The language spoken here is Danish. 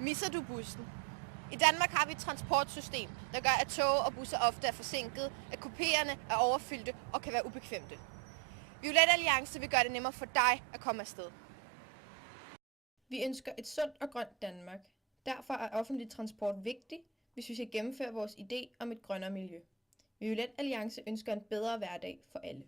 Misser du bussen? I Danmark har vi et transportsystem, der gør, at tog og busser ofte er forsinket, at kupéerne er overfyldte og kan være ubekvemte. Violet Alliance vil gøre det nemmere for dig at komme afsted. Vi ønsker et sundt og grønt Danmark. Derfor er offentlig transport vigtig, hvis vi skal gennemføre vores idé om et grønnere miljø. Violet Alliance ønsker en bedre hverdag for alle.